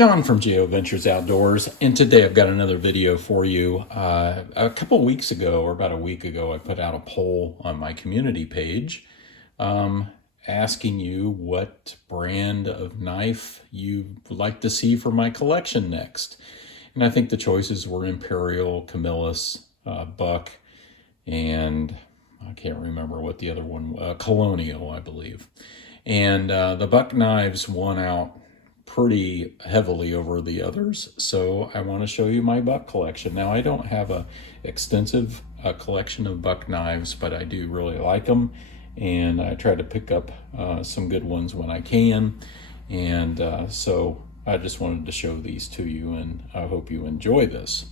John from JO Ventures Outdoors, and today I've got another video for you. A couple weeks ago, or about a week ago, I put out a poll on my community page asking you what brand of knife you would like to see for my collection next. And I think the choices were Imperial, Camillus, Buck, and I can't remember what the other one, Colonial, I believe. And the Buck knives won out pretty heavily over the others, so I want to show you my Buck collection. Now, I don't have a extensive collection of Buck knives, but I do really like them, and I try to pick up some good ones when I can, and so I just wanted to show these to you, and I hope you enjoy this.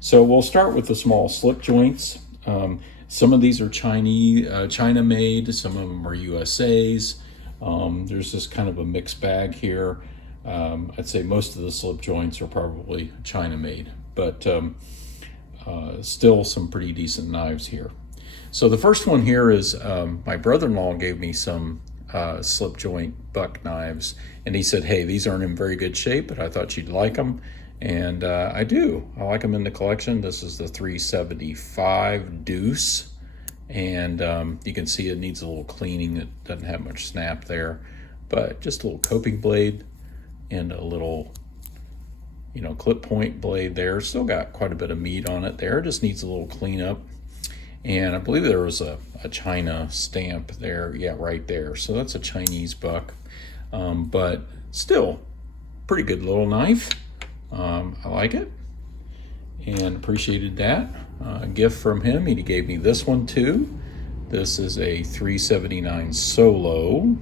So we'll start with the small slip joints. Some of these are China made, some of them are USA's. There's just kind of a mixed bag here. I'd say most of the slip joints are probably China made, but still some pretty decent knives here. So the first one here is my brother-in-law gave me some slip joint Buck knives, and he said, hey, these aren't in very good shape, but I thought you'd like them. And I do. I like them in the collection. This is the 375 Deuce, and you can see it needs a little cleaning. It doesn't have much snap there, but just a little coping blade and a little, clip point blade there. Still got quite a bit of meat on it there. Just needs a little cleanup. And I believe there was a China stamp there. Yeah, right there. So that's a Chinese Buck, but still pretty good little knife. I like it and appreciated that. A gift from him. He gave me this one too. This is a 379 Solo.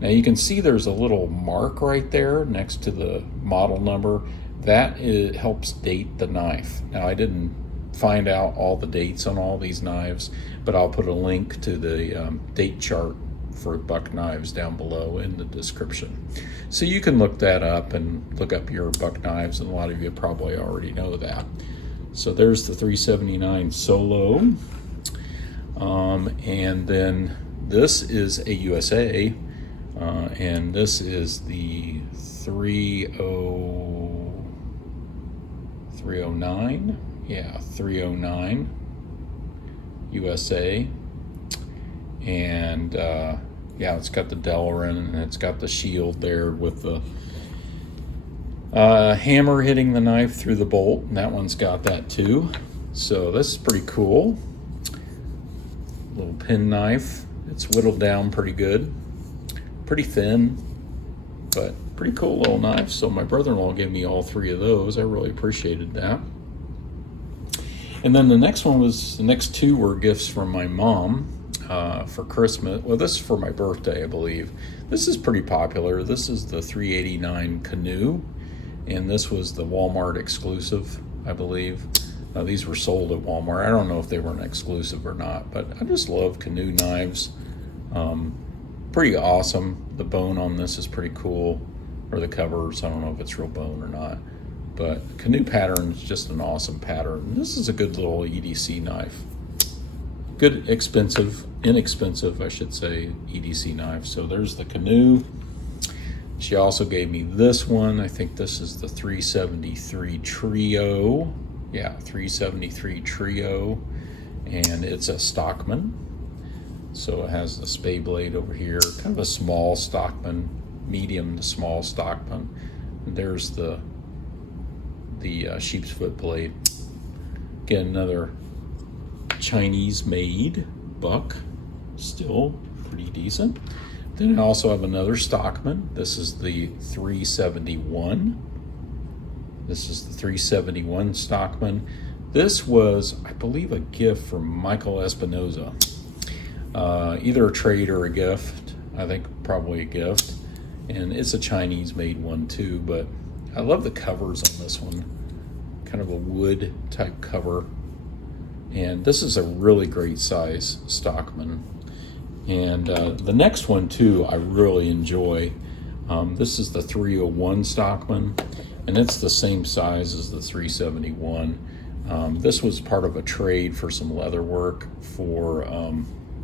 Now you can see there's a little mark right there next to the model number. That helps date the knife. Now I didn't find out all the dates on all these knives, but I'll put a link to the date chart for Buck knives down below in the description. So you can look that up and look up your Buck knives, and a lot of you probably already know that. So there's the 379 Solo. And then this is a USA, and this is the 309. Yeah, 309 USA. And yeah, it's got the Delrin, and it's got the shield there with the hammer hitting the knife through the bolt, and that one's got that too. So this is pretty cool. Little pen knife. It's whittled down pretty good. Pretty thin, but pretty cool little knife. So my brother-in-law gave me all three of those. I really appreciated that. And then the next two were gifts from my mom for Christmas. Well, this is for my birthday, I believe. This is pretty popular. This is the 389 Canoe, and this was the Walmart exclusive, I believe. These were sold at Walmart. I don't know if they were an exclusive or not, but I just love Canoe knives. Pretty awesome. The bone on this is pretty cool, or the covers. I don't know if it's real bone or not, but Canoe pattern is just an awesome pattern. This is a good little EDC knife. Good, inexpensive, I should say, EDC knife. So there's the Canoe. She also gave me this one. I think this is the 373 Trio. Yeah, 373 Trio, and it's a Stockman. So it has the spay blade over here, kind of a small Stockman, medium to small Stockman. And there's the sheep's foot blade. Again, another Chinese-made Buck, still pretty decent. Then I also have another Stockman. This is the 371. This is the 371 Stockman. This was, I believe, a gift from Michale Espinosa. Either a trade or a gift. I think probably a gift. And it's a Chinese-made one too, but I love the covers on this one. Kind of a wood type cover. And this is a really great size Stockman. And the next one too, I really enjoy. This is the 301 Stockman, and it's the same size as the 371. This was part of a trade for some leather work for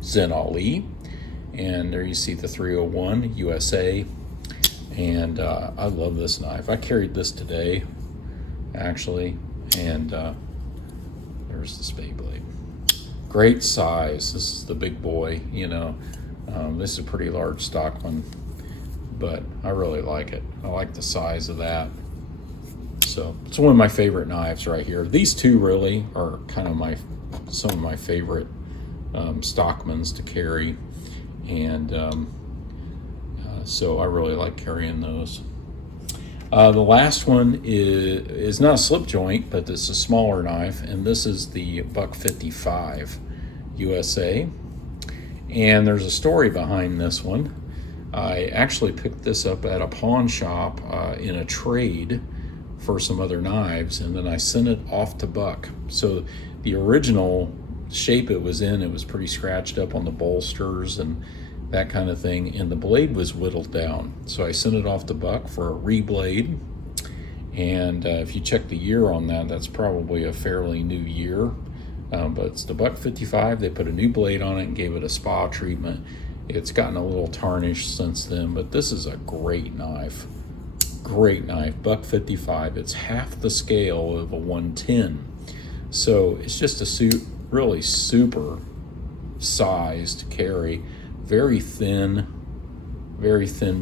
Zen Ali. And there you see the 301 USA. And I love this knife. I carried this today, actually, and there's the spade blade. Great size. This is the big boy, you know. This is a pretty large stockman, but I really like it. I like the size of that. So it's one of my favorite knives right here. These two really are kind of some of my favorite stockmans to carry, and so I really like carrying those. The last one is not a slip joint, but it's a smaller knife, and this is the Buck 55 USA. And there's a story behind this one. I actually picked this up at a pawn shop in a trade for some other knives, and then I sent it off to Buck. So the original shape it was in, it was pretty scratched up on the bolsters and that kind of thing, and the blade was whittled down. So I sent it off to Buck for a reblade, and if you check the year on that, that's probably a fairly new year. But it's the Buck 55. They put a new blade on it and gave it a spa treatment. It's gotten a little tarnished since then, but this is a great knife. Great knife, Buck 55. It's half the scale of a 110. So it's just a really super size to carry. Very thin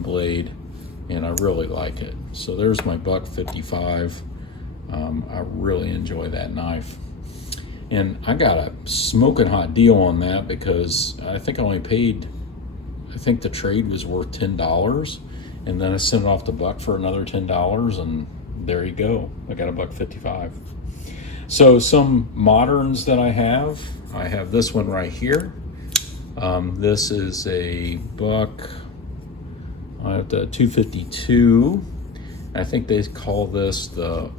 blade, and I really like it. So there's my Buck 55. I really enjoy that knife. And I got a smoking hot deal on that because I think the trade was worth $10. And then I sent it off to Buck for another $10, and there you go. I got a Buck 55. So some moderns that I have this one right here. This is a Buck 252. I think they call this I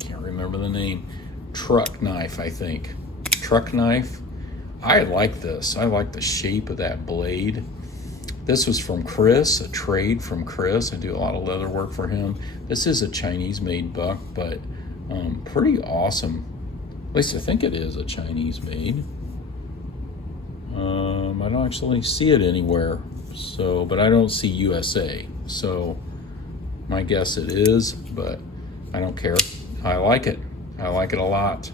can't remember the name. Truck knife, I think. Truck knife. I like this. I like the shape of that blade. This was from Chris, a trade from Chris. I do a lot of leather work for him. This is a Chinese-made Buck, but pretty awesome. At least I think it is a Chinese-made. I don't actually see it anywhere, but I don't see USA. So my guess it is, but I don't care. I like it. I like it a lot.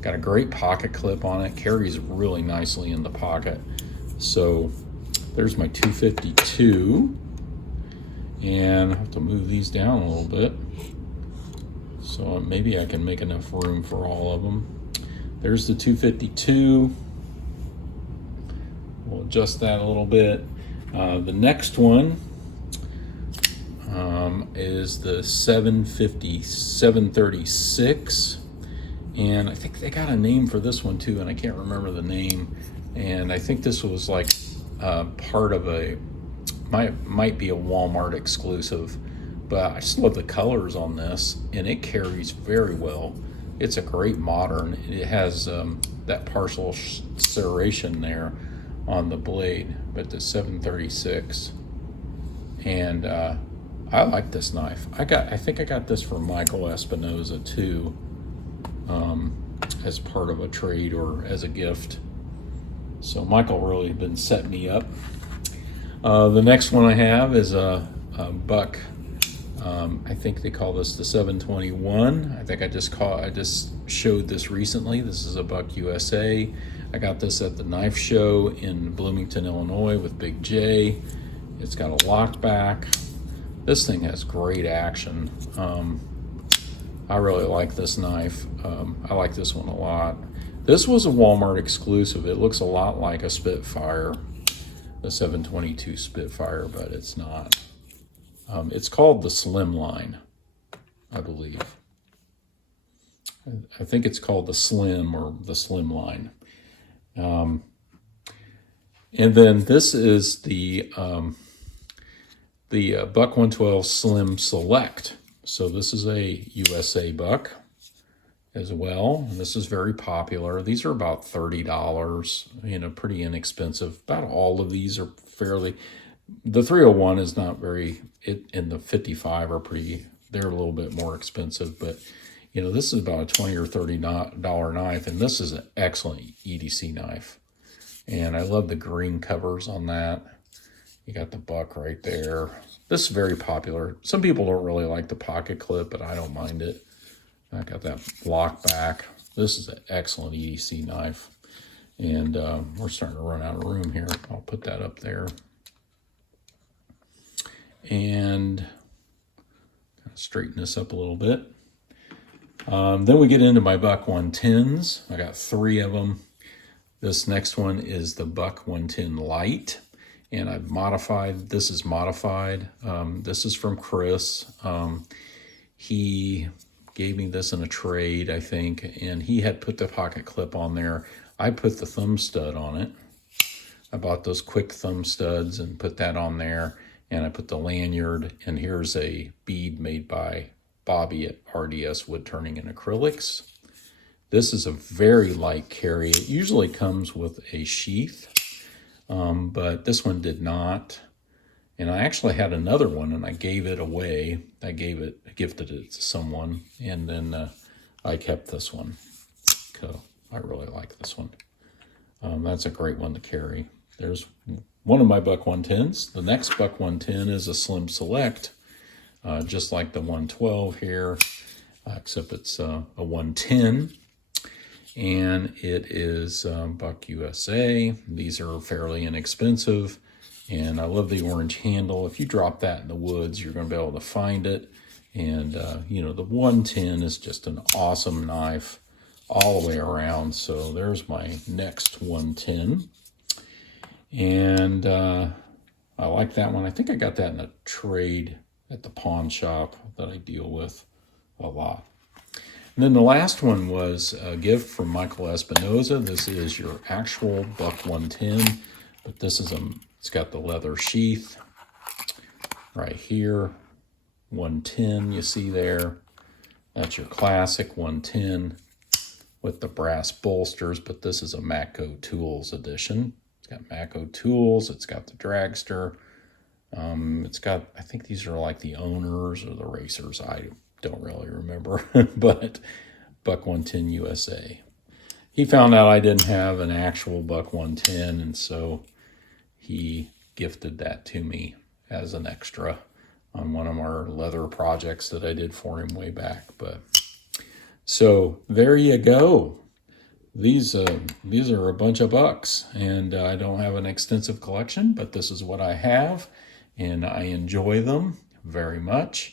Got a great pocket clip on it. Carries really nicely in the pocket. So there's my 252, and I have to move these down a little bit so maybe I can make enough room for all of them. There's the 252. We'll adjust that a little bit. The next one is the 736, and I think they got a name for this one too, and I can't remember the name. And I think this was like part of might be a Walmart exclusive, but I just love the colors on this, and it carries very well. It's a great modern. It has that partial serration there on the blade, but the 736, and I like this knife. I think I got this from Michale Espinosa too, as part of a trade or as a gift. So Michael really been setting me up. The next one I have is a Buck. I think they call this the 721. I think I just showed this recently. This is a Buck USA. I got this at the knife show in Bloomington, Illinois with Big J. It's got a lock back. This thing has great action. I really like this knife. I like this one a lot. This was a Walmart exclusive. It looks a lot like a Spitfire, the 722 Spitfire, but it's not. It's called the Slim Line, I believe. I think it's called the Slim or the Slim Line. And then this is the Buck 112 Slim Select. So this is a USA Buck as well, and this is very popular. These are about $30, pretty inexpensive. About all of these are fairly. The 301 is not very. And the 55 are pretty. They're a little bit more expensive, but this is about a $20 or $30 knife, and this is an excellent EDC knife. And I love the green covers on that. You got the Buck right there. This is very popular. Some people don't really like the pocket clip, but I don't mind it. I got that block back. This is an excellent EDC knife. And we're starting to run out of room here. I'll put that up there. And straighten this up a little bit. Then we get into my Buck 110s. I got 3 of them. This next one is the Buck 110 Lite. And I've modified, this is modified. This is from Chris. He gave me this in a trade, I think, and he had put the pocket clip on there. I put the thumb stud on it. I bought those quick thumb studs and put that on there, and I put the lanyard, and here's a bead made by Bobby at RDS Wood Turning and Acrylics. This is a very light carry. It usually comes with a sheath, but this one did not. And I actually had another one, and I gave it away. I gifted it to someone, and then I kept this one. So I really like this one. That's a great one to carry. There's one of my Buck 110s. The next Buck 110 is a Slim Select, just like the 112 here, except it's a 110. And it is Buck USA. These are fairly inexpensive. And I love the orange handle. If you drop that in the woods, you're going to be able to find it. And, you know, the 110 is just an awesome knife all the way around. So there's my next 110. And I like that one. I think I got that in a trade at the pawn shop that I deal with a lot. And then the last one was a gift from Michale Espinosa. This is your actual Buck 110, but this is it's got the leather sheath right here. 110 you see there. That's your classic 110 with the brass bolsters, but this is a Matco Tools edition. It's got Matco Tools. It's got the dragster. It's got, I think these are like the owners or the racers. I don't really remember, but Buck 110 USA. He found out I didn't have an actual Buck 110, and so he gifted that to me as an extra on one of our leather projects that I did for him way back. But so there you go. These are a bunch of bucks, and I don't have an extensive collection, but this is what I have, and I enjoy them very much.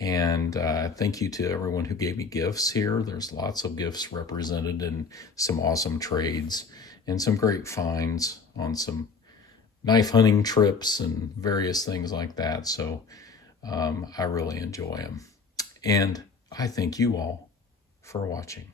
And thank you to everyone who gave me gifts here. There's lots of gifts represented in some awesome trades and some great finds on some knife hunting trips and various things like that. So I really enjoy them. And I thank you all for watching.